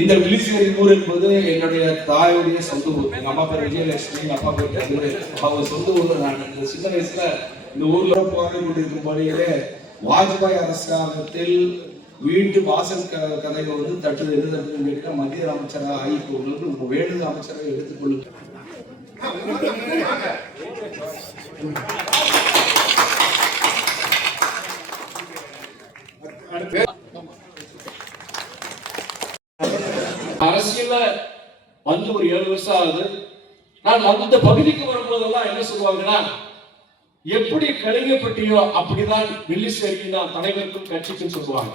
இந்த வில்லிசேரி ஊர் என்பது என்னுடைய தாயுடைய சொந்த ஊர். எங்க அம்மா பேர் விஜயலட்சுமி, எங்க அப்பா பேர் கதிர். அவங்க சொந்த ஊர்ல நான் இந்த சின்ன வயசுல இந்த ஊர்ல போராடி கொண்டிருக்கும் பணியிலே வாஜ்பாய் அரசாங்கத்தில் வீட்டு வாசல் கதையை வந்து தட்டுது எது தட்டுதுன்னு கேட்டா மத்திய அமைச்சராக ஆகிக்கொண்டு வேலு அமைச்சராக எடுத்துக்கொள்ளுங்க. அரசியல்ல வந்து ஒரு 7 வருஷம் ஆகுது. நான் அந்த பகுதிக்கு வரும்போதெல்லாம் என்ன சொல்லுவாங்கன்னா, எப்படி கலிங்கப்பட்டியோ அப்படிதான் வில்லிசேரினா தலைவருக்கும் கட்சிக்கும் சொல்லுவாங்க.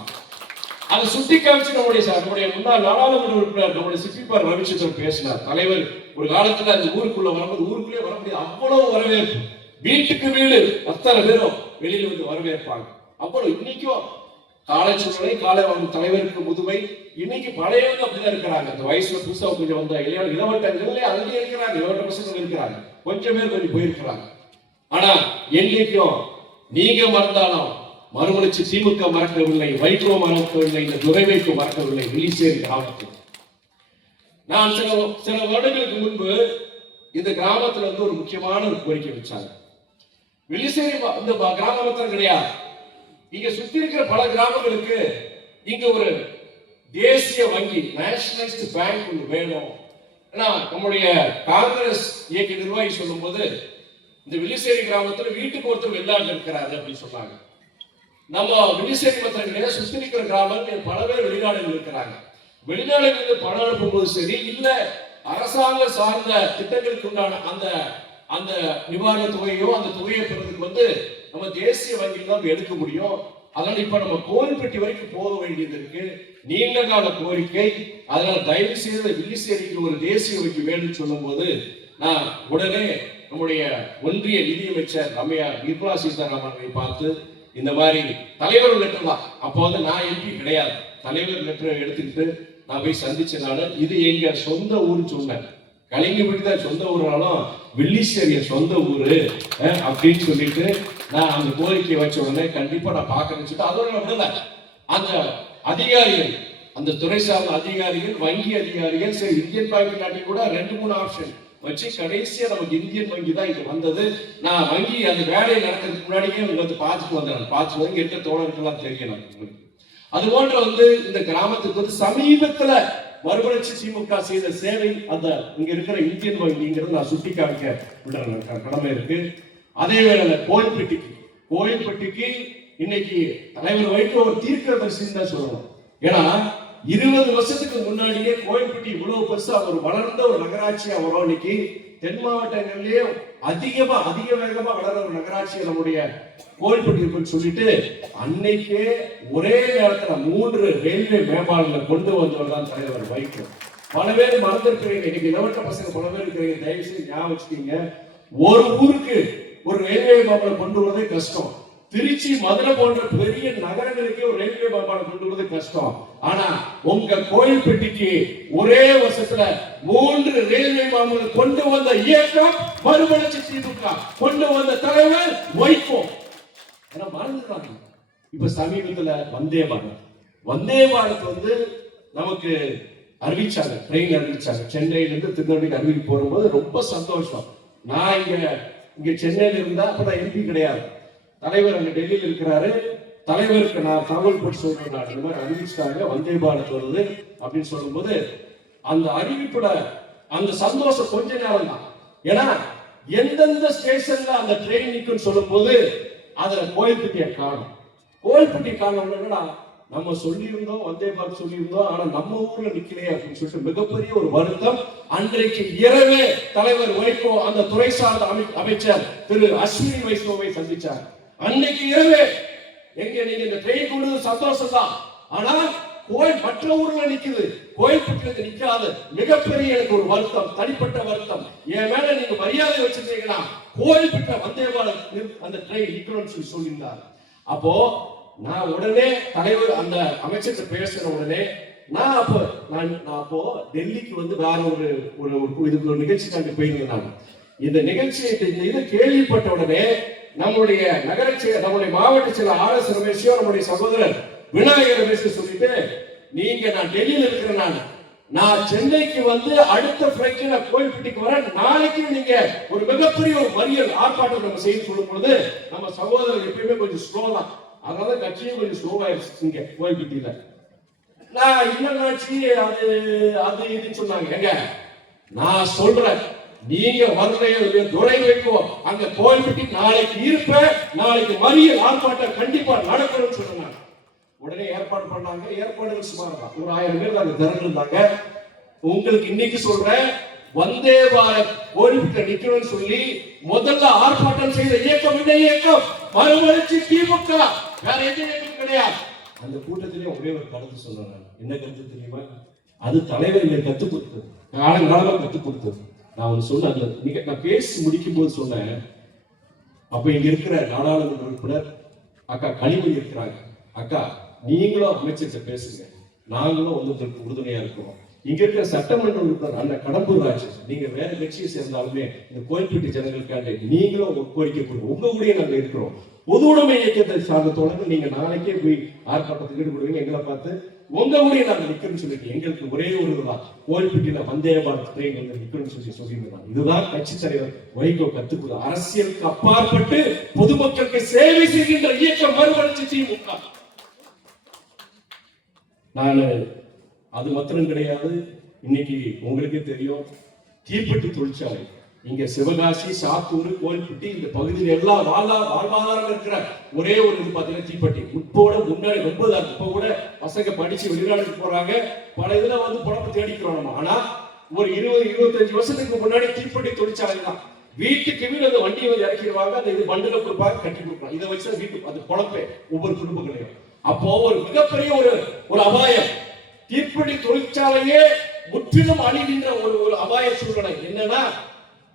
அதை சுட்டி காமிச்சு நம்முடைய முன்னாள் நாடாளுமன்ற உறுப்பினர் நம்முடைய சிப்பிபார் ரவிச்சந்திரன் பேசினார். தலைவர் ஒரு காலத்துல அந்த ஊருக்குள்ள வரும்போது ஊருக்குள்ளே வர முடியாது, அவ்வளவு வரவேற்பு, வீட்டுக்கு வீடு அத்தனை பேரும் வெளியில வந்து வரவேற்பாங்க. அவ்வளவு இன்னைக்கும் காலை சூழ்நிலை, காலை தலைவருக்கு முதுமை, இன்னைக்கு பழையவங்க அப்படிதான் இருக்கிறாங்க. அந்த வயசுல புதுசா கொஞ்சம் வந்த இளவட்டங்களே அங்கே இருக்கிறாங்க, இளவட்ட பசங்க இருக்கிறாங்க, கொஞ்சம் பேர் கொஞ்சம் போயிருக்கிறாங்க. ஆனா என்னைக்கும் நீங்க மறந்தாலும் மறுமலர்ச்சி திமுக மறக்கவில்லை, வைகோ மறக்கவில்லை, இந்த துரைவைக்கு மறக்கவில்லை வில்லிசேரி கிராமத்தில். நான் சில வருடங்களுக்கு முன்பு இந்த கிராமத்துல வந்து ஒரு முக்கியமான ஒரு கோரிக்கை வச்சாங்க. வில்லிசேரி இந்த கிராமம் மாத்திரம் கிடையாது, இங்க சுத்தி இருக்கிற பல கிராமங்களுக்கு இங்க ஒரு தேசிய வங்கி, நேஷனலிஸ்ட் பேங்க் ஒன்று வேணும். ஏன்னா நம்முடைய காங்கிரஸ் இயக்க நிர்வாகி சொல்லும் போது இந்த வில்லிசேரி கிராமத்துல வீட்டுக்கு ஒருத்தர் வெளிநாடு இருக்கிறாரு அப்படின்னு சொன்னாங்க. நம்ம வில்லிசேரி மாத்திரம் கிடையாது, சுத்தி இருக்கிற கிராமங்கள் பல பேர் வெளிநாடுகள் இருக்கிறாங்க. வெளிநாடுகளுக்கு பணம் அனுப்பும்போது சரி, இல்ல அரசாங்க சார்ந்த திட்டங்களுக்கு உண்டான அந்த அந்த நிவாரண தொகையோ அந்த தொகையை பெறதுக்கு வந்து நம்ம தேசிய வங்கியில் தான் எடுக்க முடியும். அதனால இப்ப நம்ம கோவில்பட்டி வரைக்கும் போக வேண்டியது இருக்கு, நீண்ட கால கோரிக்கை. அதனால தயவு செய்து வில்லிசேரிக்கு ஒரு தேசிய வங்கி வேணும்னு சொல்லும் போது நான் உடனே நம்முடைய ஒன்றிய நிதியமைச்சர் ரம்யா நிர்மலா சீதாராமனை பார்த்து இந்த மாதிரி தலைவர் லெட்டர் தான், அப்போ வந்து நான் எம்பி கிடையாது, தலைவர் லெட்டர் எடுத்துக்கிட்டு நான் போய் சந்திச்சனால இது எங்க சொந்த ஊர் சொன்னேன். கலிங்கப்பட்டி தான் சொந்த ஊராலும் வில்லிசேரிய சொந்த ஊரு அப்படின்னு சொல்லிட்டு நான் அந்த கோரிக்கையை வச்ச உடனே கண்டிப்பா நான் பார்க்கறேன்னு சொல்லிட்டு அதோட விடல. அந்த அதிகாரிகள், அந்த துறை சார்ந்த அதிகாரிகள், வங்கி அதிகாரிகள், சரி இந்தியன் பேங்க் நாட்டி கூட 2-3 ஆப்ஷன் வச்சு கடைசியா நமக்கு இந்தியன் வங்கி தான் இது வந்தது. நான் வங்கி அந்த வேலையை நடக்கிறதுக்கு முன்னாடியே வந்து பார்த்துட்டு வந்தேன். பார்த்து வந்து எட்ட தோழர்கள்லாம் தெரியணும். அது போன்ற வந்து இந்த கிராமத்துக்கு வந்து சமீபத்துல மறுமலர்ச்சி திமுக செய்த சேவை அந்த இங்க இருக்கிற இந்தியன் வங்கிங்கிறது நான் சுட்டி காமிக்க கடமை இருக்கு. அதே வேளையில கோயில்பட்டிக்கு இன்னைக்கு தலைவர் வைகோ ஒரு தீர்க்கதரிசின்னு தான் சொல்லணும். ஏன்னா 20 வருஷத்துக்கு முன்னாடியே கோயில்பட்டி இவ்வளவு பெருசா ஒரு வளர்ந்த ஒரு நகராட்சியா வரும். இன்னைக்கு தென் மாவட்டங்களிலேயே அதிக வேகமா வளர ஒரு நகராட்சியை நம்முடைய கோயில்பட்டி இருக்குன்னு சொல்லிட்டு அன்னைக்கே ஒரே நேரத்துல 3 ரயில்வே மேம்பாலங்களை கொண்டு வந்தவர் தான் தலைவர் வைகோ. பல பேர் மறந்துருக்கிறீங்க, இன்னைக்கு இளவட்ட பசங்க பல பேர் இருக்கிறீங்க, தயவு செய்து ஞாபகம் வச்சுக்கீங்க. ஒரு ஊருக்கு ஒரு ரயில்வே மேம்பாலம் கொண்டு வரதே கஷ்டம். திருச்சி, மதுரை போன்ற பெரிய நகரங்களுக்கே ஒரு ரயில்வே மேம்பாலம் கொண்டு வரது கஷ்டம். ஆனா உங்க கோயில்பட்டிக்கு ஒரே வருஷத்துல 3 ரயில்வே மேம்பாலம் கொண்டு வந்த இயக்கம் மறுமலர்ச்சி திமுக, கொண்டு வந்த தலைவர் வைகோ. மறந்துடுறாங்க. இப்ப சமீபத்துல வந்தே பாரத் வந்து நமக்கு அறிவிச்சாங்க, ட்ரெயின் அறிவிச்சாங்க. சென்னையில இருந்து திருநெல்வேலிக்கு அறிவிக்க போகும்போது ரொம்ப சந்தோஷம். நான் இங்க சென்னையில இருந்தா அப்பதான் எம்பி கிடையாது, தலைவர் அங்க டெல்லியில இருக்கிறாரு. தலைவருக்கு நான் தகவல் போட்டு சொல்றேன், இந்த மாதிரி அறிவிச்சிட்டாங்க வந்தே பாரத் வருது அப்படின்னு சொல்லும் போது அந்த அறிவிப்புட அந்த சந்தோஷம் கொஞ்ச நேரம் தான். ஏன்னா எந்தெந்த ஸ்டேஷன்ல அந்த ட்ரெயின் நிற்கும் சொல்லும் போது அதுல கோயில்பட்டியை காணும். கோயில்பட்டி காணோம்னா நம்ம சொல்லியிருந்தோம், வந்தே பாரத் சொல்லியிருந்தோம், ஆனா நம்ம ஊர்ல நிக்கலையே அப்படின்னு சொல்லிட்டு மிகப்பெரிய ஒரு வருத்தம். அன்றைக்கு இரவே தலைவர் வைகோ அந்த துறை சார்ந்த அமைச்சர் திரு அஸ்வினி வைஷ்ணவை சந்திச்சார். அன்னைக்கு இரவே எங்க நீங்க இந்த ட்ரெயின் கொண்டு சந்தோஷம் தான், ஆனா மற்ற ஊர்ல நிக்குது, கோயில்பட்டியில நிக்காது. மிகப்பெரிய எனக்கு ஒரு வருத்தம், தனிப்பட்ட வருத்தம். என் மேல நீங்க மரியாதை வச்சிருக்கீங்கன்னா கோயில்பட்ட வந்தே பாரத் அந்த ட்ரெயின் நிக்கணும்னு சொல்லியிருந்தார். அப்போ நான் உடனே தலைவர் அந்த அமைச்சர் பேசுற உடனே நான் அப்போ டெல்லிக்கு வந்து வேற ஒரு நிகழ்ச்சிக்கு போயிருந்தேன். நான் இந்த நிகழ்ச்சியை இதை கேள்விப்பட்ட உடனே நம்முடைய நம்முடைய மாவட்ட செயலர் RS ரமேஷோ நம்முடைய சகோதரர் விநாயகர் ரமேஷ் சொல்லிட்டு, நீங்க நான் டெல்லியில இருக்கிறேன், நான் சென்னைக்கு வந்து அடுத்த ஃபிளைட்ல நான் கோயில்பட்டிக்கு வரேன். நாளைக்கு நீங்க ஒரு மிகப்பெரிய ஒரு மறியல் ஆர்ப்பாட்டம் நம்ம செய்து சொல்லும் பொழுது நம்ம சகோதரர் எப்பயுமே கொஞ்சம் ஸ்லோ தான். அதனால கட்சியும் கொஞ்சம் ஸ்லோவாயிருச்சு இங்க கோயில்பட்டியில. நான் இல்லைனாச்சு அது அது இதுன்னு சொன்னாங்க. எங்க நான் சொல்றேன், நீங்க வரலையோ துறை வைக்கோ அங்க கோயில்பட்டி நாளைக்கு இருப்ப, நாளைக்கு மறியல் ஆர்ப்பாட்டம் கண்டிப்பா நடக்கணும்னு சொன்னாங்க. உடனே ஏற்பாடு பண்ணாங்க. ஏற்பாடுகள் சுமார் தான் ஒரு 1000 பேர் அங்க திரண்டிருந்தாங்க. உங்களுக்கு இன்னைக்கு சொல்றேன், வந்தே பாரத் கோயில்பட்டில நிக்கணும்னு சொல்லி முதல்ல ஆர்ப்பாட்டம் செய்த இயக்கம் இந்த இயக்கம் மறுமலர்ச்சி திமுக, வேற எந்த இயக்கம் கிடையாது. அந்த கூட்டத்திலே ஒரே ஒரு கருத்து சொல்றேன். என்ன கருத்து தெரியுமா? அது தலைவர் கத்துக் கொடுத்தது, காலங்காலமா கத்துக் கொடுத்தது. நான் ஒன்று சொன்ன, அந்த நான் பேசி முடிக்கும் போது சொன்னேன், அப்ப இங்க இருக்கிற நாடாளுமன்ற உறுப்பினர் அக்கா கனிமொழி இருக்கிறாங்க. அக்கா, நீங்களும் அமைச்சர்கிட்ட பேசுங்க, நாங்களும் வந்து உங்களுக்கு உறுதுணையா இருக்கிறோம். இங்க இருக்கிற சட்டமன்ற உறுப்பினர் அண்ணன் கடம்பூர் ராஜு, நீங்க வேற கட்சியை சேர்ந்தாலுமே இந்த கோயில்பட்டி ஜனங்களுக்காண்டி நீங்களும் ஒரு கோரிக்கை கொடுங்க, உங்க கூடயே நாங்க இருக்கிறோம். பொது உடைமை இயக்கத்தை சார்ந்த தொடர்ந்து நீங்க நாளைக்கே போய் ஆர்ப்பாட்டத்துக்கு ஈடுபடுவீங்க, எங்களை பார்த்து உங்க ஊரே நாங்க நிக்கணும்னு சொல்லிட்டு எங்களுக்கு ஒரே ஒரு இதுதான், கோயில்பட்டியில வந்தே பாரத் ட்ரெயின் வந்து நிக்கணும்னு சொல்லியிருந்தாங்க. இதுதான் கட்சி தலைவர் வைகோ கத்துக்குது. அரசியலுக்கு அப்பாற்பட்டு பொதுமக்களுக்கு சேவை செய்கின்ற இயக்கம் மறுமலர்ச்சி திமுக. நான் அது மாத்திரம் கிடையாது, இன்னைக்கு உங்களுக்கே தெரியும், தீப்பெட்டி தொழிற்சாலை இங்க சிவகாசி, சாத்தூர், கோயில்பட்டி இந்த பகுதியில் எல்லாம் வாழ்வாதாரம் இருக்கிற ஒரே ஒரு இது பாத்தீங்கன்னா தீப்பெட்டி. உட்போட முன்னாடி ரொம்ப தான். இப்ப கூட பசங்க படிச்சு வெளிநாடுக்கு போறாங்க, பல இதுல வந்து பணத்தை தேடிக்கிறோம் நம்ம. ஆனா ஒரு 20-25 வருஷத்துக்கு முன்னாடி தீப்பெட்டி தொழிற்சாலை தான். வீட்டுக்கு வீடு அந்த வண்டியை வந்து இறக்கிடுவாங்க, அந்த இது பண்டுல கொடுப்பாங்க, கட்டி கொடுப்பாங்க. இதை வச்சு வீட்டுக்கு அது பொழப்பே ஒவ்வொரு குடும்பங்களையும். அப்போ ஒரு மிகப்பெரிய ஒரு அபாயம், தீப்பெட்டி தொழிற்சாலையே முற்றிலும் அழிகின்ற ஒரு அபாய சூழ்நிலை. என்னன்னா,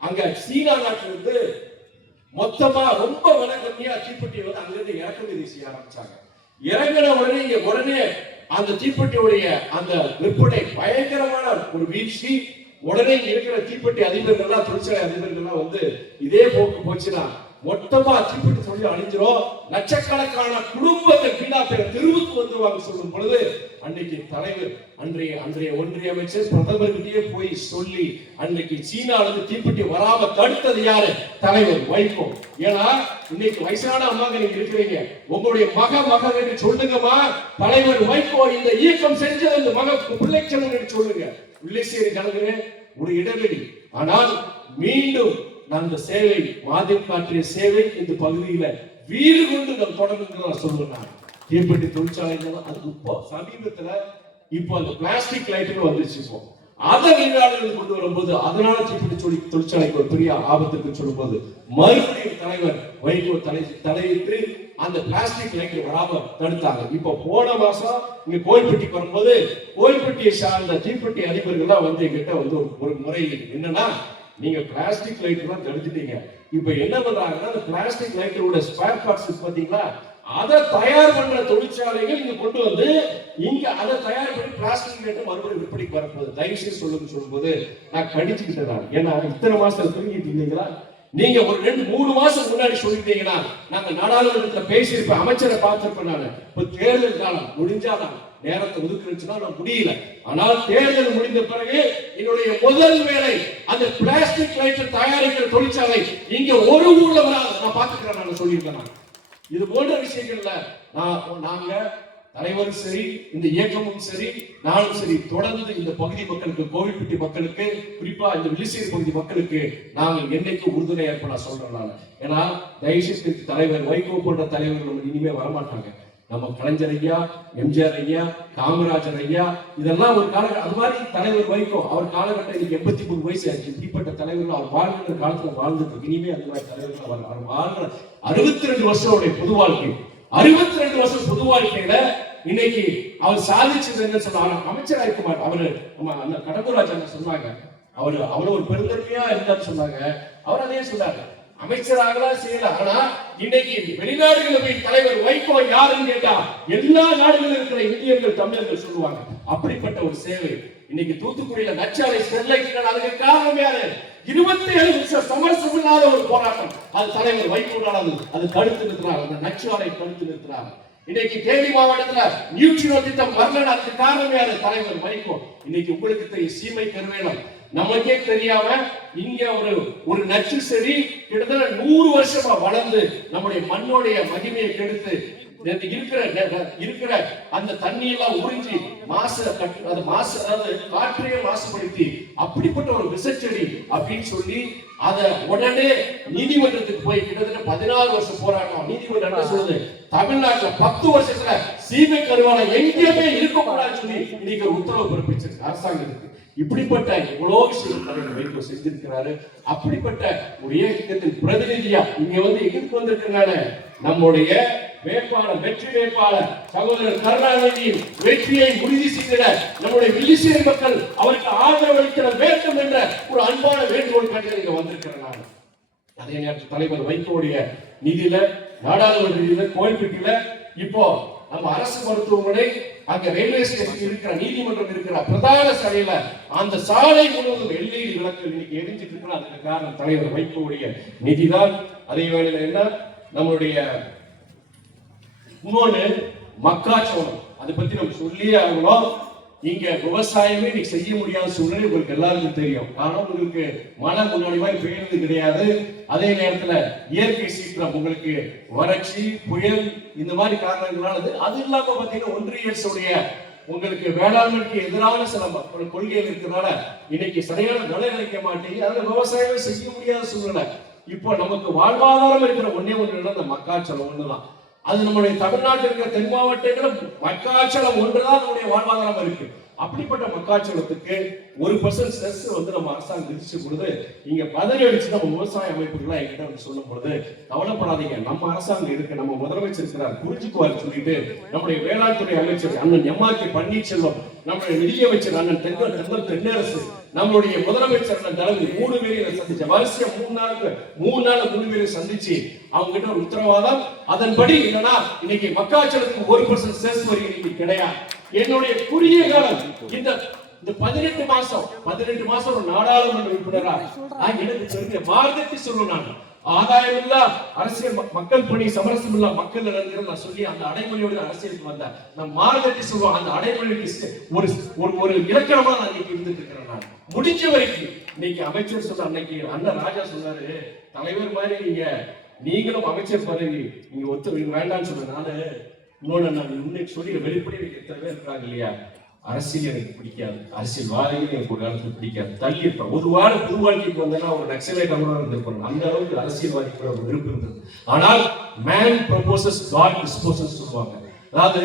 அங்க சீனா நாட்டில இருந்து மொத்தமா ரொம்ப விலை கம்மியா தீப்பெட்டியை வந்து அங்கிருந்து இறக்குமதி செய்ய ஆரம்பிச்சாங்க. இறங்கின உடனே அந்த தீப்பெட்டியுடைய அந்த விற்பனை பயங்கரமான ஒரு வீழ்ச்சி. உடனே இருக்கிற தீப்பெட்டி அதிபர்கள்லாம், தொழிற்சாலை அதிபர்கள்லாம் வந்து இதே போக்கு போச்சுன்னா மொத்தமா தீப்பெட்டி தொழில் அழிஞ்சிரும், லட்சக்கணக்கான குடும்பங்கள் வீணா பேர தெருவுக்கு வந்துருவாங்க சொல்லும் பொழுது அன்னைக்கு தலைவர் அன்றைய ஒன்றிய அமைச்சர் பிரதமர்கிட்டயே போய் சொல்லி அன்னைக்கு சீனாவிலிருந்து தீப்பெட்டி வராம தடுத்தது யாரு? தலைவர் வைகோ. ஏன்னா இன்னைக்கு வயசான அம்மாங்க நீங்க இருக்கிறீங்க, உங்களுடைய மகன் சொல்லுங்கம்மா, தலைவர் வைகோ இந்த இயக்கம் செஞ்ச அந்த பிள்ளை செல்வன் சொல்லுங்க. வில்லைசேரி ஜனங்களே ஒரு இடைவெளி, ஆனால் மீண்டும் அந்த சேவை மாதியம் காற்றிய சேவை இந்த பகுதியில வீடு கொண்டு நாம் தொடர்ந்து சொல்லுவேன். தீப்பெட்டி தொழிற்சாலைகள் அதுக்கு இப்போ சமீபத்துல இப்போ அந்த பிளாஸ்டிக் லைட்டுகள் வந்துச்சு. இப்போ அதை வெளிநாடுகள் கொண்டு வரும்போது அதனால தீப்பெட்டி தொழிற்சாலைக்கு ஒரு பெரிய ஆபத்துக்கு சொல்லும் போது மறுபடியும் தலைவர் வைகோ தலையிட்டு அந்த பிளாஸ்டிக் லைட் வராம தடுத்தாங்க. இப்ப போன மாசம் இங்க கோயில்பட்டிக்கு வரும்போது கோயில்பட்டியை சார்ந்த தீப்பெட்டி அதிபர்கள்லாம் வந்து எங்கிட்ட வந்து ஒரு முறை என்னன்னா, நீங்க பிளாஸ்டிக் லைட் எல்லாம் தடுத்துட்டீங்க, இப்ப என்ன பண்றாங்கன்னா அந்த பிளாஸ்டிக் லைட்டோட ஸ்பேர் பார்ட்ஸ் பாத்தீங்களா, அதை தயார் பண்ற தொழிற்சாலைகள் இங்க கொண்டு வந்து இங்க அதை தயார் பண்ணி பிளாஸ்டிக் லைட் மறுபடியும் விற்பனைக்கு வரப்போகுது, தயவு செய்து சொல்லுங்க சொல்லும்போது நான் கடிச்சுக்கிட்டேன். ஏன்னா இத்தனை மாசத்துல தூங்கிட்டு இருந்தீங்களா, நீங்க ஒரு 2-3 மாசம் முன்னாடி சொல்லிட்டீங்கன்னா நாங்க நாடாளுமன்றத்துல பேசியிருப்பேன், அமைச்சரை பார்த்திருப்பேன். நான் இப்ப தேர்தல் காலம் முடிஞ்சாதான் நேரத்தை ஒதுக்குச்சுன்னா நான் முடியல. ஆனால் தேர்தல் முடிந்த பிறகு என்னுடைய முதல் வேலை அந்த பிளாஸ்டிக் லைட் தயாரிக்கிற தொழிற்சாலை இங்க ஒரு ஊர்ல வராது, நான் பாத்துக்கிறேன். நான் சொல்லியிருக்கேன். இது போன்ற விஷயங்கள்ல நாங்க தலைவரும் சரி, இந்த இயக்கமும் சரி, நானும் சரி, தொடர்ந்து இந்த பகுதி மக்களுக்கு, கோவில்பட்டி மக்களுக்கு, குறிப்பா இந்த வில்லிசேரி பகுதி மக்களுக்கு நாங்கள் என்னைக்கு உறுதுணை ஏற்பட சொல்றேன். ஏன்னா தயவுசெய்து தலைவர் வைகோ போன்ற தலைவர்கள் நம்ம இனிமே வரமாட்டாங்க. நம்ம கலைஞர் ஐயா, எம்ஜிஆர் ஐயா, காமராஜர் ஐயா, இதெல்லாம் ஒரு காலகட்டம். அது மாதிரி தலைவர் வைகோ அவர் காலகட்டம் இன்னைக்கு 83 வயசு ஆச்சு. இப்படிப்பட்ட தலைவர்கள் அவர் வாழ்கிற காலத்துல வாழ்ந்துட்டு இனிமே அந்த மாதிரி தலைவர்கள் அவர் வாழ்கிற 62 வருஷம் பொது வாழ்க்கை, 62 வருஷம் பொது வாழ்க்கையில இன்னைக்கு அவர் சாதிச்சது என்ன சொன்னாங்க, அமைச்சராக இருக்க மாட்டார். அவரு அந்த கடம்பூர் ராஜா சொன்னாங்க, அவரு ஒரு பெருந்தன்மையா இருந்தான்னு சொன்னாங்க. அவர் அதே சொன்னாங்க, அமைச்சராகலாம் செய்யல. ஆனா இன்னைக்கு வெளிநாடுகளில் போய் தலைவர் வைகோ யாருன்னு கேட்டா எல்லா நாடுகளில் இருக்கிற இந்தியர்கள், தமிழர்கள் சொல்லுவாங்க. அப்படிப்பட்ட ஒரு சேவை இன்னைக்கு தூத்துக்குடியில நச்சாலை ஸ்டெர்லைட், அதுக்கு காரணம் யாரு? 27 வருஷம் சமரசம் இல்லாத ஒரு போராட்டம், அது தலைவர் வைகோனால அது தடுத்து நிறுத்தினார். அந்த நச்சாலை தடுத்து நிறுத்தினார். இன்னைக்கு தேனி மாவட்டத்துல நியூட்ரினோ திட்டம் வரல, அதுக்கு காரணம் யாரு? தலைவர் வைகோ. இன்னைக்கு உங்களுக்கு தெரியும் சீமை கருவேலம் நமக்கே தெரியாம இங்க ஒரு நச்சு செடி கிட்டத்தட்ட 100 வருஷமா வளர்ந்து நம்முடைய மண்ணோடைய மகிமையை கெடுத்து இருக்கிற அந்த தண்ணி எல்லாம் உறிஞ்சி அதாவது காற்றையே மாசுபடுத்தி அப்படிப்பட்ட ஒரு விசச்செடி அப்படின்னு சொல்லி அத உடனே நீதிமன்றத்துக்கு போய் கிட்டத்தட்ட 16 வருஷம் போராட்டம். நீதிமன்றம் என்ன சொல்லுது? தமிழ்நாட்டுல 10 வருஷத்துல சீமை கருவேலம் எங்கேயுமே இருக்கக்கூடாதுன்னு சொல்லி இன்னைக்கு உத்தரவு பிறப்பிச்சிருக்கு அரசாங்கத்துக்கு. இப்படிப்பட்ட எவ்வளவு விஷயம் தலைவர் வைகோ செஞ்சிருக்கிறாரு. அப்படிப்பட்ட ஒரு இயக்கத்தின் பிரதிநிதியா இங்க எதிர்த்து வந்திருக்கிறாங்க நம்முடைய வேட்பாளர், வெற்றி வேட்பாளர் சகோதரர் கருணாநிதியின் வெற்றியை உறுதி செய்திட நம்முடைய வில்லிசேரி மக்கள் அவருக்கு ஆதரவளிக்க வேண்டும் என்ற ஒரு அன்பான வேண்டுகோள் கண்டு இங்க வந்திருக்கிறாங்க. அதே நேரத்தில் தலைவர் வைகோடைய நிதியில, நாடாளுமன்ற நிதியில, கோயில்பட்டியில இப்போ நம்ம அரசு மருத்துவமனை, அங்க ரயில்வே ஸ்டேஷன் இருக்கிற, நீதிமன்றம் இருக்கிற பிரதான சாலையில அந்த சாலை முழுவதும் LED விளக்குகள் இன்னைக்கு எரிஞ்சிட்டு இருக்கிற. அதுக்கு காரணம் தலைவர் வைகோவுடைய நிதிதான். அதே வேளையில என்ன நம்மளுடைய இன்னொன்னு மக்காச்சோளம், அதை பத்தி நம்ம சொல்லியே ஆகணும். இங்க விவசாயமே இன்னைக்கு செய்ய முடியாத சூழ்நிலை உங்களுக்கு எல்லாருக்கும் தெரியும். காரணம் உங்களுக்கு மழை முன்னாடி மாதிரி பெய்யறது கிடையாது. அதே நேரத்துல இயற்கை சீற்றம், உங்களுக்கு வறட்சி, புயல், இந்த மாதிரி காரணங்களானது. அது இல்லாம பாத்தீங்கன்னா ஒன்றிய அரசுடைய உங்களுக்கு வேளாண்மைக்கு எதிரான சில கொள்கைகள் இருக்கிறதுனால இன்னைக்கு சரியான விலை கிடைக்க மாட்டேங்குது. அதனால விவசாயமே செய்ய முடியாத சூழ்நிலை. இப்போ நமக்கு வாழ்வாதாரம் இருக்கிற ஒன்னே ஒன்று இந்த மக்காச்சோளம் ஒண்ணுதான். அது நம்முடைய தமிழ்நாட்டில் இருக்கிற தென் மாவட்டங்களும் மக்காச்சோளம் ஒன்றுதான் நம்முடைய வாழ்வாதாரம் இருக்கு. அப்படிப்பட்ட மக்காச்சோளத்துக்கு 1% செஸ் நம்ம அரசாங்கம் விதிச்ச பொழுது இங்க பதவி அடிச்சு நம்ம விவசாய அமைப்புகளை என்கிட்ட சொல்லும் பொழுது கவலைப்படாதீங்க, நம்ம அரசாங்கம் இருக்கு, நம்ம முதலமைச்சர் இருக்கிறார், புரிஞ்சுக்குவார் சொல்லிட்டு நம்முடைய வேளாண் துறை அமைச்சர் அண்ணன் எம்ஆர்கே பன்னீர்செல்வம், நம்முடைய நிதியமைச்சர் அண்ணன் தென்னரசு, நம்மளுடைய முதலமைச்சர் தளபதி 3 பேரையும் சந்திச்ச வரிசையா 3 நாள் 3 பேரை சந்திச்சு அவங்க கிட்ட ஒரு உத்தரவாதம். அதன்படி என்னன்னா இன்னைக்கு மக்காச்சோளத்துக்கு 1% செஸ் வரி இன்னைக்கு கிடையாது. என்னுடைய குறுகிய காலம் இந்த 18 மாசம் ஒரு நாடாளுமன்ற உறுப்பினரா எனக்கு தெரிஞ்ச மார்க்கத்தை சொல்லுவேன். நான் ஆதாயம் இல்ல அரசியல், மக்கள் பணி, சமரசம் இல்ல மக்கள் நான் சொல்லி அந்த அடைமொழியோட அரசியலுக்கு வந்தேன். நான் மார்க்கத்தை சொல்லுவேன். அந்த அடைமொழிக்கு ஒரு இலக்கணமா நான் இன்னைக்கு இருந்துட்டு இருக்கிறேன். நான் முடிஞ்ச வரைக்கும் இன்னைக்கு அமைச்சர் சொல்ற அன்னைக்கு அண்ணன் ராஜா சொன்னாரு, தலைவர் மாதிரி நீங்களும் அமைச்சர் பதவி நீங்க வேண்டாம்னு சொன்னதுனால இன்னொன்னு நான் இன்னைக்கு சொல்லி வெளிப்படையாக எத்தனை பேர் இருக்காங்க இல்லையா, அரசியல் எனக்கு பிடிக்காது, அரசியல்வாதிகள் எனக்கு ஒரு காலத்துல பிடிக்காது, தள்ளி இருப்பேன். ஒரு வாரம் புது வாழ்க்கைக்கு வந்தேன்னா ஒரு நக்சலைட் அமராக இருந்திருப்பாங்க. அந்த அளவுக்கு அரசியல்வாதி கூட ஒரு விருப்பம் இருந்தது. ஆனால் மேன் ப்ரொபோசஸ் காட் டிஸ்போசஸ் சொல்லுவாங்க. அதாவது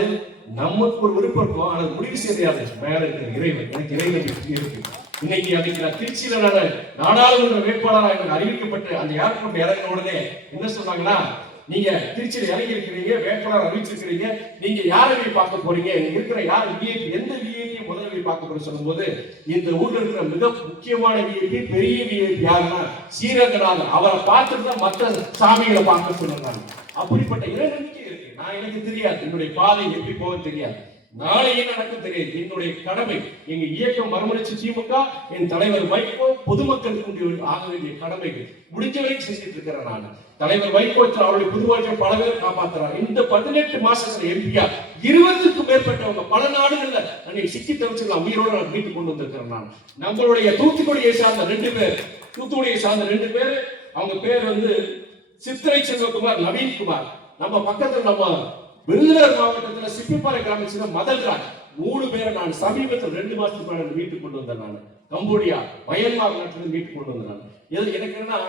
நமக்கு ஒரு விருப்பம் இருக்கும், ஆனால் முடிவு செய்யாது மேல இருக்கிற இறைவன். எனக்கு இறைவன் இருக்கு. இன்னைக்கு நான் திருச்சியில நாடாளுமன்ற வேட்பாளராக எனக்கு அறிவிக்கப்பட்டு அந்த ஏர்போர்ட் இறங்கின உடனே என்ன சொன்னாங்கன்னா, நீங்க திருச்சியில இறங்கி இருக்கிறீங்க, வேட்பாளர் அறிவிச்சிருக்கிறீங்க, நீங்க யாரை போய் பார்க்க போறீங்க, இருக்கிற யார் விஐபி, எந்த விஐபி முதல்ல போய் பார்க்க போறேன்னு சொல்லும் போது இந்த ஊர்ல இருக்கிற மிக முக்கியமான விஐபி, பெரிய விஐபி யாருன்னா ஸ்ரீரங்கநாதன். அவரை பார்த்துட்டு தான் மற்ற சாமிகளை பார்க்க சொல்லுறாங்க. அப்படிப்பட்ட இறைநம்பிக்கை இருக்கு. நான் எனக்கு தெரியாது, என்னுடைய பாதை எப்படி போக தெரியாது, நாளையே நடக்கும் தெரியாது. என்னுடைய கடமை, எங்க இயக்கம் மறுமலர்ச்சி திமுக, என் தலைவர் வைகோ, பொதுமக்களுக்கு ஆக வேண்டிய கடமைகள் முடிஞ்ச வரைக்கும் செஞ்சுட்டு இருக்கிறேன். நான் தலைவர் வைகோ அவருடைய புது வாழ்க்கை பல பேர் காப்பாற்றுறாங்க. இந்த 18 மாசத்துல எம்பியா 20க்கும் மேற்பட்டவங்க பல நாடுகள்ல அன்னைக்கு சிக்கி தவிச்சிடலாம் உயிரோட நான் வீட்டுக்கு கொண்டு வந்திருக்கிறேன். நான் நம்மளுடைய தூத்துக்குடியை சார்ந்த 2 பேர், அவங்க பேர் சித்திரை செல்வகுமார், நவீன்குமார். நம்ம பக்கத்துல நம்ம விருதுநகர் மாவட்டத்துல சிப்பிப்பாறை கிராமத்துல மதல்ராஜ் 3 பேரை நான் சமீபத்தில் 2 மாசத்துக்கு முன்னாடி வீட்டுக்கு கொண்டு வந்தேன். நான் கம்போடியா மயன்மார் நாட்டிலிருந்து வீட்டுக்கு கொண்டு வந்தேன். நான் எனக்கு என்ன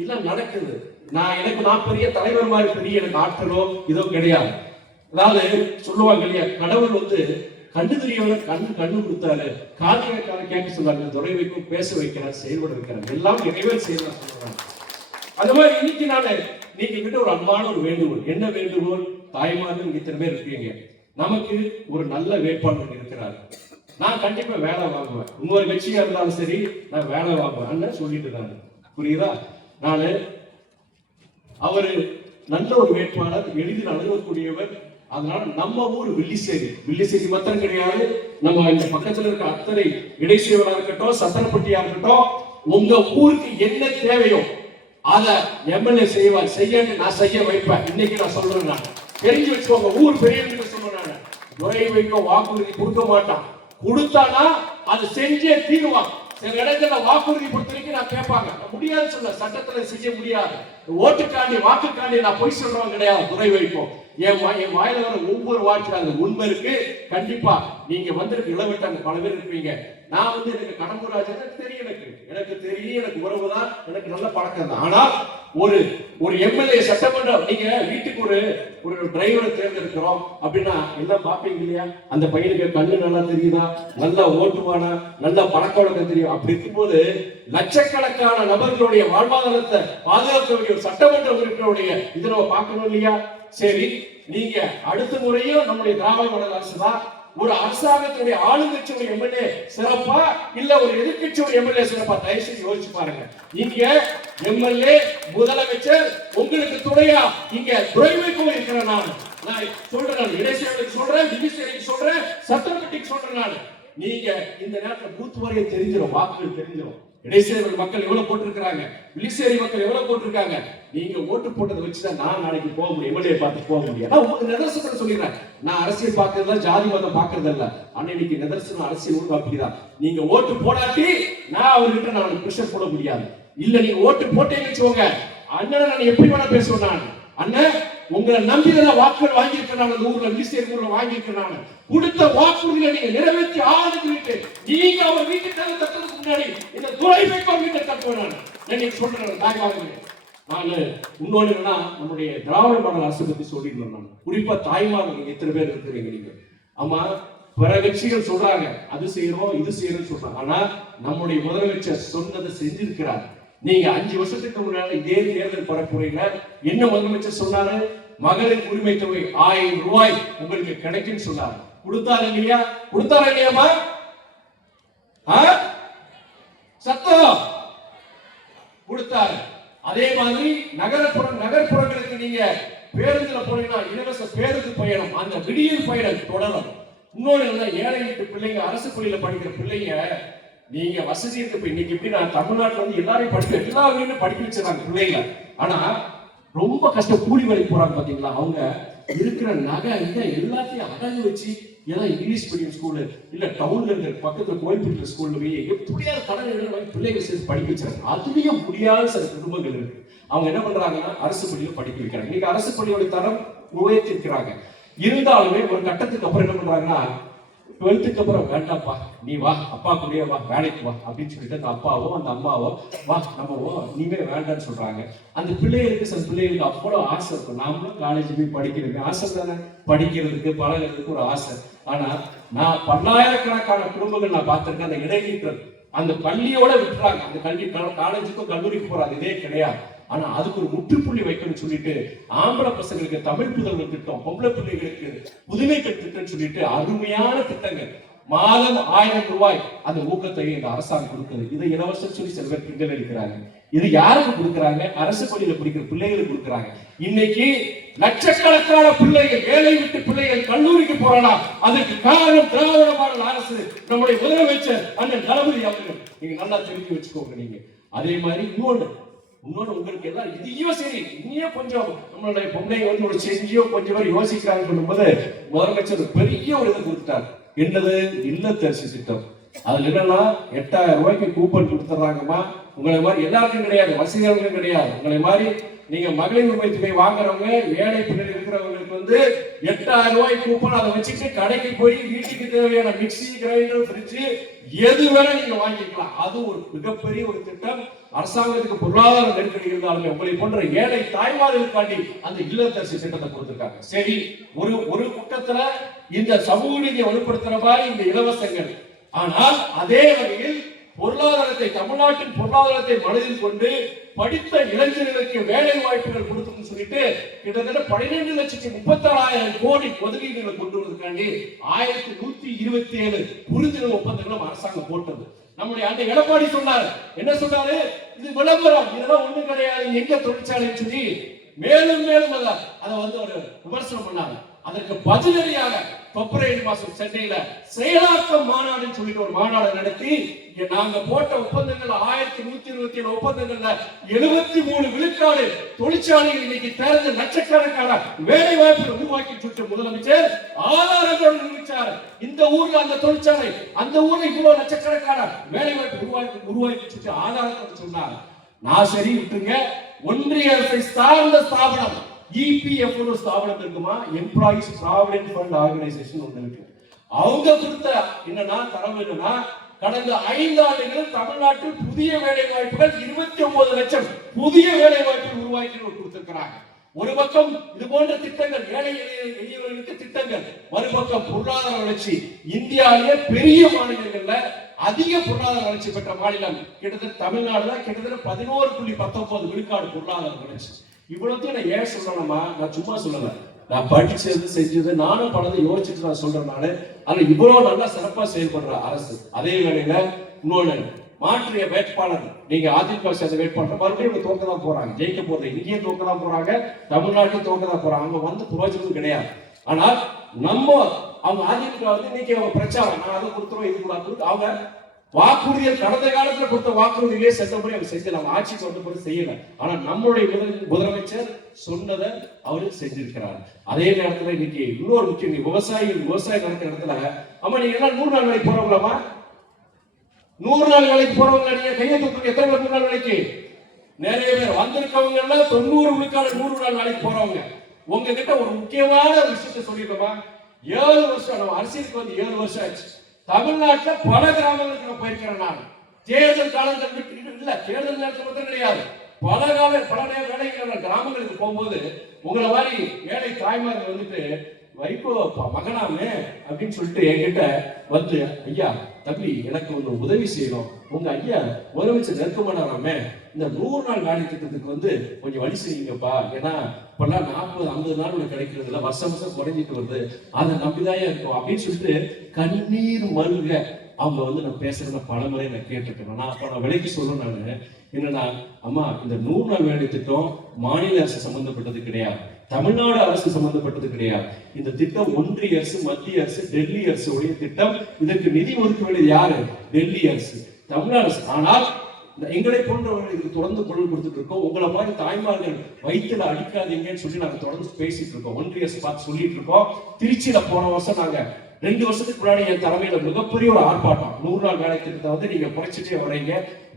இதெல்லாம் நடக்குது. நான் பெரிய தலைவர் மாதிரி பெரிய எனக்கு ஆற்றலோ இதோ கிடையாது. அதாவது சொல்லுவாங்க இல்லையா, கடவுள் கண்ணு தெரியவங்க கண்ணு கொடுத்தாரு, காதியக்கார கேட்க சொன்னாங்க, துறை வைக்கும் பேச வைக்கிறார், செயல்பட வைக்கிறார், எல்லாம் இறைவன் செய்யலாம் சொல்றாங்க. அது மாதிரி இன்னைக்கு நீங்க கிட்ட ஒரு அன்பான ஒரு வேண்டுகோள். என்ன வேண்டுகோள்? தாய்மார்கள் இத்தனை பேர் இருக்கீங்க, நமக்கு ஒரு நல்ல வேட்பாளர் இருக்கிறார், நான் கண்டிப்பா வேலை வாங்குவேன், இன்னொரு கட்சியா இருந்தாலும் சரி நான் வேலை வாங்குவேன் சொல்லிட்டு நான் புரியுதா. நானு அவரு நல்ல ஒரு வேட்பாளர், எளிதில் அணுகக்கூடியவர். அதனால நம்ம ஊர் வில்லிசேரி மாத்திரம் கிடையாது, நம்ம இந்த பக்கத்துல இருக்க அத்தனை இடைச்சேவலா இருக்கட்டும், சத்தனப்பட்டியா இருக்கட்டும், உங்க ஊருக்கு என்ன தேவையோ அத எம்எல்ஏ செய்வார், செய்ய நான் செய்ய வைப்பேன். இன்னைக்கு நான் சொல்றேன், தெரிஞ்சு வச்சுக்கோங்க. ஊர் பெரியவங்க சொன்னாங்க, துரை வைகோ வாக்குறுதி கொடுக்க மாட்டான், கொடுத்தானா அது செஞ்சே தீருவான். சில இடத்துல வாக்குறுதி பொறுத்தவரைக்கும் நான் கேட்பாங்க, முடியாது சொல்ல, சட்டத்துல செய்ய முடியாது. ஓட்டுக்காண்டி வாக்குக்காண்டி நான் பொய் சொல்றவங்க கிடையாது. துரை வைகோ என் வாயில வர ஒவ்வொரு வார்த்தையும் அந்த உண்மை இருக்கு. கண்டிப்பா நீங்க வந்திருக்கு இளவட்டாங்க பல பேர் இருப்பீங்க. நான் எனக்கு கடம்பூர் ராஜா தெரியும், எனக்கு தெரியும், எனக்கு உறவுதான், எனக்கு நல்ல பழக்கம் தான். ஆனா ஒரு எம்எல்ஏ சட்டமன்றம், நீங்க வீட்டுக்கு ஒரு டிரைவரை தேர்ந்தெடுக்கிறோம் அப்படின்னா எல்லாம் பாப்பீங்க இல்லையா? அந்த பையனுக்கு கண்ணு நல்லா தெரியுதா, நல்லா ஓட்டுவானா, நல்லா பழக்க வழக்கம் தெரியும். அப்படி இருக்கும்போது லட்சக்கணக்கான நபர்களுடைய வாழ்வாதாரத்தை பாதுகாக்க வேண்டிய ஒரு சட்டமன்ற உறுப்பினருடைய இதை நம்ம பார்க்கணும் இல்லையா? சரி, நீங்க அடுத்த முறையும் நம்முடைய திராவிட மாடல் அரசு தான். ஒரு அரசாங்கத்துடைய ஆளுங்கட்சியுடைய எம்எல்ஏ சிறப்பா இல்ல ஒரு எதிர்கட்சியுடைய எம்எல்ஏ சிறப்பா? தயவு செய்து யோசிச்சு பாருங்க. இங்க எம்எல்ஏ முதலமைச்சர் உங்களுக்கு துணையா இங்க துரை வைகோ இருக்கிற நான் சொல்றேன், இடைச்சேரிக்கு சொல்றேன், விஜயசேரிக்கு சொல்றேன், சத்திரப்பட்டிக்கு சொல்றேன். நான் நீங்க இந்த நேரத்தில் பூத் வரைய தெரிஞ்சிடும், வாக்குகள் தெரிஞ்சிடும். இடைச்சேரி மக்கள் எவ்வளவு போட்டிருக்காங்க, வில்லிசேரி மக்கள் எவ்வளவு போட்டிருக்காங்க. நீங்க ஓட்டு போட்டதை வச்சுதான் நான் நாளைக்கு போக முடியும், எம்எல்ஏ பார்த்து போக முடியும். நிதர்சனம் சொல்லிடுறேன், நான் அரசியல் பார்க்கறதா ஜாதி மதம் பார்க்கறது இல்ல. அன்னைக்கு நிதர்சனம் அரசியல் ஒழுங்கு அப்படிதான். நீங்க ஓட்டு போடாட்டி நான் அவர்கிட்ட நான் பிரஷர் போட முடியாது. இல்ல நீங்க ஓட்டு போட்டேன்னு வச்சுக்கோங்க, அண்ணன் நான் எப்படி வேணா பேசுவேன். நான் அண்ணன் உங்களை நம்பிதான் வாக்குகள் வாங்கியிருக்கிறேன், அந்த ஊர்ல வில்லிசேரி ஊர்ல வாங்கியிருக்கிறேன். கொடுத்த வாக்குறுதியை நீங்க நிறைவேற்றி ஆளுக்கு நீங்க அவர் வீட்டுக்கு தட்டுறதுக்கு முன்னாடி இந்த துறை வைகோ வீட்டை தட்டுவேன். நான் சொல்றேன் தாய்மார்களே. நான் இன்னொன்னு என்னன்னா, நம்முடைய திராவிட மாடல் அரசு பத்தி சொல்லிடணும். நான் குறிப்பா தாய்மார்கள் நீங்க எத்தனை பேர் இருக்கிறீங்க? நீங்க ஆமா, பிற கட்சிகள் சொல்றாங்க அது செய்யறோம் இது செய்யறோம் சொல்றாங்க. ஆனா நம்முடைய முதலமைச்சர் சொன்னதை செஞ்சிருக்கிறார். நீங்க 5 வருஷத்துக்கு முன்னாடி இதே தேர்தல் பரப்புரையில என்ன முதலமைச்சர் சொன்னாரு? மகளிர் உரிமை தொகை 1000 ரூபாய் உங்களுக்கு கிடைக்கும் சொன்னார். கொடுத்தாரு இல்லையா? கொடுத்தாரு இல்லையாமா? சத்தம் கொடுத்தாரு. அதே மாதிரி நகர்ப்புறங்களுக்கு நீங்க பேருந்துல போனீங்கன்னா இலவச பேருந்து பயணம், அந்த விடியல் பயணம் தொடரும். இன்னொன்னு ஏழை வீட்டு பிள்ளைங்க, அரசு பள்ளியில படிக்கிற பிள்ளைங்க, நீங்க வசதி இருக்கு. இன்னைக்கு எப்படி நான் தமிழ்நாட்டுல வந்து எல்லாரையும் எல்லா வீட்லயும் படிக்க வச்சிருக்காங்க பிள்ளைங்க. ஆனா ரொம்ப கஷ்டம், கூலி வேலைக்கு போறாங்க பாத்தீங்களா? அவங்க இருக்கிற நகை எல்லாத்தையும் அடகு வச்சு ஏதாவது இங்கிலீஷ் மீடியம் ஸ்கூலு இல்ல டவுன்ல இருக்கிற பக்கத்துல கோயில்பட்டு ஸ்கூல்ல போய் எப்படியாவது கடன் பிள்ளைங்க சேர்த்து படிக்க வச்சாங்க. அதுலயும் முடியாத சில குடும்பங்கள் இருக்கு. அவங்க என்ன பண்றாங்கன்னா அரசு பள்ளியில படிக்க வைக்கிறாங்க. இன்னைக்கு அரசு பள்ளியோட தரம் உயர்த்தி இருக்கிறாங்க. இருந்தாலுமே ஒரு கட்டத்துக்கு அப்புறம் என்ன பண்றாங்கன்னா, 12th அப்புறம் வேண்டாப்பா, நீ வா அப்பா கூடயே வா, வேலைக்கு வா அப்படின்னு சொல்லிட்டு அந்த அப்பாவோ அந்த அம்மாவோ வா நம்மவோ நீவே வேண்டான்னு சொல்றாங்க. அந்த பிள்ளைகளுக்கு சில பிள்ளைகளுக்கு அவ்வளவு ஆசை இருக்கும். நாமளும் காலேஜ் போய் படிக்கிறதுக்கு ஆசை தானே, படிக்கிறதுக்கு பழகிறதுக்கு ஒரு ஆசை. ஆனா நான் பல்லாயிரக்கணக்கான குடும்பங்கள் நான் பார்த்திருக்கேன், அந்த இடைநீற்றல் அந்த பள்ளியோட விட்டுறாங்க. அந்த கல்வி காலேஜுக்கும் கல்லூரிக்கு போறாங்க, இதே கிடையாது. ஆனா அதுக்கு ஒரு முற்றுப்புள்ளி வைக்கணும்னு சொல்லிட்டு ஆம்பளை பசங்களுக்கு தமிழ் புதல்வர் திட்டம், பொம்பளை பிள்ளைகளுக்கு புதுமை திட்டம் சொல்லிட்டு அருமையான திட்டங்கள், மாதம் 1000 ரூபாய் அந்த ஊக்கத்தை இந்த அரசாங்கம் கொடுக்குது. இதை இலவசம் சொல்லி சில பேர் கிண்டல் அடிக்கிறாங்க. இது யாருக்கு கொடுக்குறாங்க? அரசு பள்ளியில படிக்கிற பிள்ளைகளுக்கு கொடுக்குறாங்க. இன்னைக்கு லட்சக்கணக்கான பிள்ளைகள், ஏழை விட்டு பிள்ளைகள் கல்லூரிக்கு போறானா, அதுக்கு காரணம் திராவிட மாடல் அரசு, நம்முடைய முதலமைச்சர் அண்ணன் தளபதி அவர்கள். நீங்க நல்லா தெரிஞ்சு வச்சுக்கோங்க. நீங்க அதே மாதிரி இன்னொன்னு உங்களுக்கு எல்லாம் இதையும் சரி, இன்னும் கொஞ்சம் நம்மளுடைய பொம்மையை வந்து ஒரு செஞ்சியோ கொஞ்சம் பேர் யோசிக்கிறாங்க சொல்லும்போது முதலமைச்சர் பெரிய ஒரு இது கொடுத்தார். என்னது? இல்லத்தரசி திட்டம். அதுல என்னன்னா 8000 ரூபாய்க்கு கூப்பன் கொடுத்துறாங்கம்மா. உங்களை மாதிரி எல்லாருக்கும் கிடையாது, வசதிகளுக்கும் கிடையாது. உங்களை மாதிரி நீங்க மகளிர் உரிமை தொகை வாங்குறவங்க, ஏழை பிள்ளைகள் இருக்கிறவங்களுக்கு வந்து 8000 ரூபாய் கூப்பன், அதை வச்சுட்டு கடைக்கு போய் வீட்டுக்கு தேவையான மிக்சி, கிரைண்டர், ஃப்ரிட்ஜ் எது வேணா நீங்க வாங்கிக்கலாம். அது ஒரு மிகப்பெரிய ஒரு திட்டம். அரசாங்கத்துக்கு பொருளாதார நெருக்கடி இருந்தாலுமே உங்களை போன்ற ஏழை தாய்மார்களுக்காண்டி அந்த இல்லத்தரசி திட்டத்தை கொடுத்திருக்காங்க. சரி, ஒரு கூட்டத்துல இந்த சமூக நீதியை வலுப்படுத்துற மாதிரி இந்த இலவசங்கள். ஆனால் அதே வகையில் பொருளாதாரத்தை, தமிழ்நாட்டின் பொருளாதாரத்தை மனதில் கொண்டு படித்த இளைஞர்களுக்கு வேலை வாய்ப்புகள் கொடுத்துன்னு சொல்லிட்டு கிட்டத்தட்ட 12,36,000 கோடி ஒதுக்கீடுகளை கொண்டு வருவதற்காண்டி 1127 புரிந்துணர்வு ஒப்பந்தங்களும் அரசாங்கம் போட்டது. நம்முடைய அந்த எடப்பாடி சொன்னார், என்ன சொன்னாரு? இது விளம்பரம், இதெல்லாம் ஒண்ணும் கிடையாது, எங்க தொழிற்சாலை சொல்லி மேலும் மேலும் அதை வந்து ஒரு விமர்சனம் பண்ணாங்க. அதற்கு பதிலடியாக பிப்ரவரி மாசம் சென்னையில செயலாக்க மாநாடுன்னு சொல்லிட்டு ஒரு மாநாடு நடத்தி நாங்க போட்ட ஒப்பந்தங்கள் 1127 227 ஒப்பந்தங்கள்ல 73 விழுக்காடு தொழிற்சாலைகள் இன்னைக்கு திறந்து லட்சக்கணக்கான வேலை வாய்ப்புகள் உருவாக்கி சுற்ற முதலமைச்சர் ஆதாரங்கள் நிரூபிச்சார். இந்த ஊர்ல அந்த தொழிற்சாலை, அந்த ஊர்ல இவ்வளவு லட்சக்கணக்கான வேலை வாய்ப்பு உருவாக்கி சுற்ற ஆதாரத்தை சொன்னார். நான் சரி விட்டுருங்க, ஒன்றிய அரசை சார்ந்த ஸ்தாபனம் EPF ஸ்தாபனம் இருக்குமா, எம்ப்ளாயிஸ் ப்ராவிடென்ட் ஃபண்ட் ஆர்கனைசேஷன் ஒன்று இருக்கு. அவங்க கொடுத்த என்னன்னா தரவு என்னன்னா, கடந்த 5 ஆண்டுகளில் தமிழ்நாட்டில் புதிய வேலை வாய்ப்புகள் 29 லட்சம் புதிய வேலை வாய்ப்புகள் உருவாக்கி கொடுத்திருக்கிறாங்க. ஒரு பக்கம் இது போன்ற திட்டங்கள், ஏழை எளியவர்களுக்கு திட்டங்கள், மறுபக்கம் பொருளாதார வளர்ச்சி. இந்தியாவிலே பெரிய மாநிலங்கள்ல அதிக பொருளாதார வளர்ச்சி பெற்ற மாநிலம் கிட்டத்தட்ட தமிழ்நாடு தான். கிட்டத்தட்ட 11.19 விழுக்காடு பொருளாதார வளர்ச்சி. இவ்வளவு நான் ஏன் சொல்லணுமா, நான் சும்மா சொல்லல, நான் படிச்சது செஞ்சது நானும் பலதை யோசிச்சுட்டு நான் சொல்றேன். நானு ஆனா இவ்வளவு நல்லா சிறப்பா செயல்படுற அரசு. அதே வேளையில இன்னொன்னு, மாற்றிய வேட்பாளர், நீங்க அதிமுக சேர்ந்த வேட்பாளர் மறுபடியும் தோக்க தான் போறாங்க, ஜெயிக்க போறது இங்கேயே தோக்க தான் போறாங்க, தமிழ்நாட்டில் தோக்க தான் போறாங்க. அவங்க வந்து பிரயோஜனம் கிடையாது. ஆனால் நம்ம அவங்க அதிமுக வந்து இன்னைக்கு அவங்க பிரச்சாரம், நான் அதை கொடுத்துருவோம் இது கூட அவங்க வாக்குறுதிகள் கடந்த காலத்துல கொடுத்த வாக்குறுதிகளே சென்றபடி அவங்க செஞ்சு நம்ம ஆட்சிக்கு வந்த பிறகு செய்யல. ஆனா நம்மளுடைய முதலமைச்சர் சொன்னதை அவரு செஞ்சிருக்கிறார். அதே நேரத்துல இன்னைக்கு இன்னொரு முக்கியம், விவசாயம் நடக்கிற இடத்துல, ஆமா நீங்க எல்லாம் 100 நாள் வேலைக்கு போறவங்களாமா, 100 நாள் வேலைக்கு போறவங்க நீங்க கையை தூக்குங்க. எத்தனை 100 நாள் வேலைக்கு? நிறைய பேர் வந்திருக்கவங்க எல்லாம் 90 விழுக்காடு 100 நாள் வேலைக்கு போறவங்க. உங்ககிட்ட ஒரு முக்கியமான விஷயத்தை சொல்லிட்டோமா, 7 வருஷம் நம்ம அரசியலுக்கு வந்து 7 வருஷம் ஆச்சு. தமிழ்நாட்டில் பல கிராமங்களுக்கு நான் போயிருக்கிறேன். நான் தேர்தல் காலங்கள் இல்ல, தேர்தல் நேரத்தில் மட்டும் கிடையாது, பல வேலைகள் கிராமங்களுக்கு போகும்போது உங்களை மாதிரி வேலை தாய்மார்கள் வந்துட்டு வைகோ மகனாமே அப்படின்னு சொல்லிட்டு என்கிட்ட வந்து, ஐயா தம்பி எனக்கு ஒன்று உதவி செய்யணும், உங்க ஐயா முதலமைச்சர் நெருக்கமானாராமே, இந்த 100 நாள் வேலை திட்டத்துக்கு வந்து கொஞ்சம் வழி செய்யுங்கப்பா, ஏன்னா இப்பெல்லாம் 40-50 நாள் கிடைக்கிறது இல்லை, வருஷம் குறைஞ்சிட்டு வருது, அதை நம்பிதான் இருக்கும் அப்படின்னு சொல்லிட்டு கண்ணீர் மல்க அவங்க வந்து நான் பேசுறத பல முறை நான் கேட்டிருக்கேன். நான் அப்ப நான் விலைக்கு சொல்றேன், நான் என்னன்னா, அம்மா இந்த 100 நாள் வேலை திட்டம் மாநில அரசு சம்பந்தப்பட்டது கிடையாது, தமிழ்நாடு அரசு சம்பந்தப்பட்டது கிடையாது. இந்த திட்டம் ஒன்றிய அரசு, மத்திய அரசு, டெல்லி அரசு உடைய திட்டம். இதற்கு நிதி ஒதுக்க வேண்டியது யாரு? டெல்லி அரசு, தமிழ்நாடு அரசு. ஆனால் எங்களை போன்றவர்கள் இதுக்கு தொடர்ந்து குரல் கொடுத்துட்டு இருக்கோம். உங்களை மாதிரி தாய்மார்கள் வயிற்றுல அடிக்காதீங்கன்னு சொல்லி நாங்க தொடர்ந்து பேசிட்டு இருக்கோம், ஒன்றிய அரசு பார்த்து சொல்லிட்டு இருக்கோம். திருச்சியில போன வருஷம் நாங்க 2 வருஷத்துக்கு முன்னாடி என் தலைமையில மிகப்பெரிய ஒரு ஆர்ப்பாட்டம், 100 நாள் வேலை திட்டத்தை வந்து நீங்க குறைச்சிட்டே வரீங்க,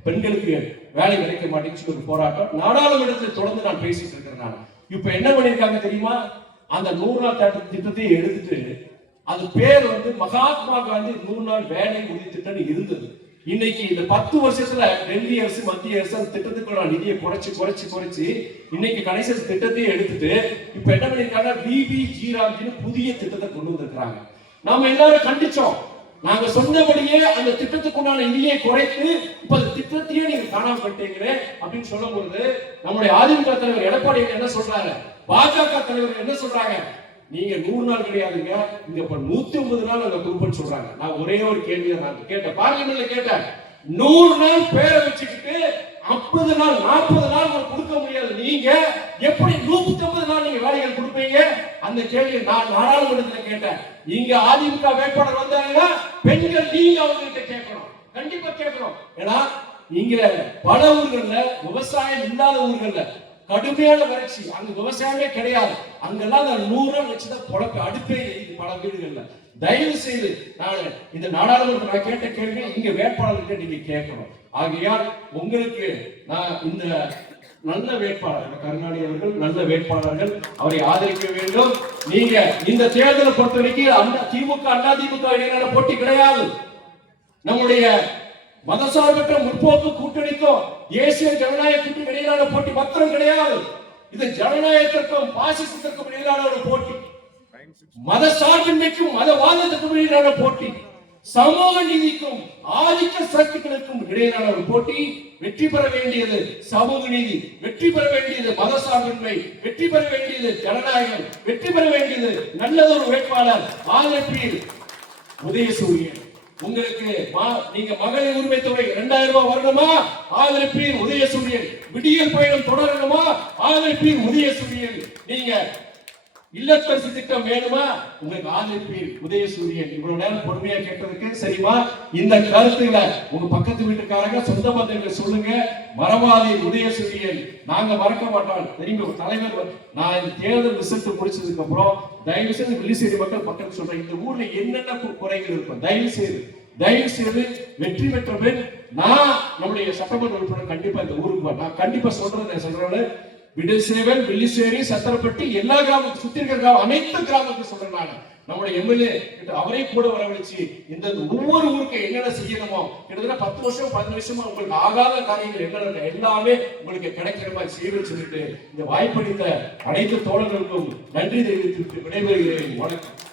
பெண்களுக்கு வேலை கிடைக்க மாட்டேங்குன்னு சொல்லி ஒரு போராட்டம் நாடாளுமன்றத்தில் தொடர்ந்து நான் பேசிட்டு இருக்கிறேன். நான் இப்ப என்ன பண்ணிருக்காங்க தெரியுமா, அந்த 100 நாள் திட்டத்தை எடுத்துட்டு அது பேர் வந்து மகாத்மா காந்தி 100 நாள் வேலை உறுதி திட்டம் இருந்தது. இன்னைக்கு இந்த 10 வருஷத்துல டெல்லி அரசு, மத்திய அரசு அந்த திட்டத்துக்குள்ள நிதியை குறைச்சு இன்னைக்கு கடைசி திட்டத்தையே எடுத்துட்டு இப்ப என்ன பண்ணிருக்காங்க, பிபிஜி ராம்ஜின்னு புதிய திட்டத்தை கொண்டு வந்திருக்காங்க. நாம எல்லாரும் கண்டிச்சோம், நாங்க சொன்னபடியே அந்த திட்டத்துக்குண்டான நிதியை குறைத்து இப்ப அந்த திட்டத்தையே நீங்க காணாம பண்ணிட்டீங்களே அப்படின்னு சொல்லும் பொழுது நம்முடைய அதிமுக தலைவர் எடப்பாடி என்ன சொல்றாரு, பாஜக தலைவர் என்ன சொல்றாங்க, நீங்க 100 நாள் கிடையாதுங்க, இங்க இப்ப 150 நாள் அங்க கொடுப்பேன்னு சொல்றாங்க. நான் ஒரே ஒரு கேள்வியை நான் கேட்டேன், பார்லிமெண்ட்ல கேட்டேன், 100 நாள் பேரை வச்சுக்கிட்டு 50 நாள் 40 நாள் கொடுக்க முடியாது, நீங்க எப்படி 150 நாள் நீங்க வேலைகள் கொடுப்பீங்க? அந்த கேள்வியை நான் நாடாளுமன்றத்தில் கேட்டேன். இங்க அதிமுக வேட்பாளர் வந்தாங்கன்னா பெண்கள் நீங்க அவங்க கிட்ட கேட்கணும், கண்டிப்பா கேட்கணும். ஏன்னா இங்க பல ஊர்கள்ல விவசாயம் இல்லாத ஊர்கள்ல கடுமையான வறட்சி, அங்க விவசாயமே கிடையாது, அங்கெல்லாம் 100 நாள் வச்சுதான் பொழப்பு, அடுப்பே பல வீடுகள்ல. தயவு செய்து நான் இந்த நாடாளுமன்ற நான் கேட்ட கேள்வி இங்க வேட்பாளர்கிட்ட நீங்க கேட்கணும். ஆகையால் உங்களுக்கு நான் இந்த நல்ல வேட்பாளர் கருணாநிதி அவர்கள் நல்ல வேட்பாளர்கள், அவரை ஆதரிக்க வேண்டும். நீங்க இந்த தேர்தலை பொறுத்தவரைக்கும் திமுக அதிமுக இடையிலான போட்டி கிடையாது, நம்முடைய மதசார்பற்ற முற்போக்கு கூட்டணிக்கும் தேசிய ஜனநாயக கூட்டணி இடையிலான போட்டி மாத்திரம் கிடையாது, இது ஜனநாயகத்திற்கும் பாசிசத்திற்கும் இடையிலான ஒரு போட்டி, மத சார்பின்மைக்கும் மதவாதத்திற்கும் இடையிலான போட்டி, சமூக நீதிக்கும் ஆதிக்க சக்திகளுக்கும் இடையிலான ஒரு போட்டி. வெற்றி பெற வேண்டியது சமூக நீதி, வெற்றி பெற வேண்டியது மதசார்பின்மை, வெற்றி பெற வேண்டியது ஜனநாயகம், வெற்றி பெற வேண்டியது நல்லதொரு வேட்பாளர் ஆதரிப்பீர் உதயசூரியன். உங்களுக்கு நீங்க மகளிர் உரிமை தொகை 2000 ரூபாய் வரணுமா, ஆதரிப்பீர் உதயசூரியன். விடியல் பயணம் தொடரணுமா, ஆதரிப்பீர் உதயசூரியன். நீங்க இல்லத்தரசி திட்டம் வேணுமா? உங்களுக்கு ஆதரிப்பு உதயசூரியன் இவ்வளவு நேரம் பொறுமையா கேட்டதுக்கு சரிமா? இந்த கருத்துக்களை உங்க பக்கத்து வீட்டுக்காரங்க சொந்த பந்தங்களை சொல்லுங்க. மரபாதி உதயசூரியன் நாங்க மறக்க மாட்டோம். தெரியுங்க தலைவர், நான் இந்த தேர்தல் ரிசல்ட் முடிச்சதுக்கு அப்புறம் தயவு செய்து வெள்ளிசேரி மக்கள் பக்கத்து சொல்றேன், இந்த ஊர்ல என்னென்ன குறைகள் இருக்கும் தயவு செய்து வெற்றி பெற்ற பின் நான் நம்முடைய சட்டமன்ற உறுப்பினர் கண்டிப்பா இந்த ஊருக்கு நான் கண்டிப்பா சொல்றேன். விடுசேவல், வெள்ளிசேரி, சத்திரப்பட்டி எல்லா கிராமத்துக்கு சுத்தி இருக்கிற அனைத்து கிராமத்துக்கு சொல்றேன். நான் நம்முடைய எம்எல்ஏ அவரே கூட வரவழைச்சு இந்த ஒவ்வொரு ஊருக்கு என்னென்ன செய்யணுமோ கிட்டத்தட்ட 10 வருஷம் 15 வருஷமா உங்களுக்கு ஆகாத காரியங்கள் என்னென்ன எல்லாமே உங்களுக்கு கிடைக்கிற மாதிரி செய்ய சொல்லிட்டு இந்த வாய்ப்பளித்த அனைத்து தோழர்களுக்கும் நன்றி தெரிவித்து விடைபெறுகிறேன். வணக்கம்.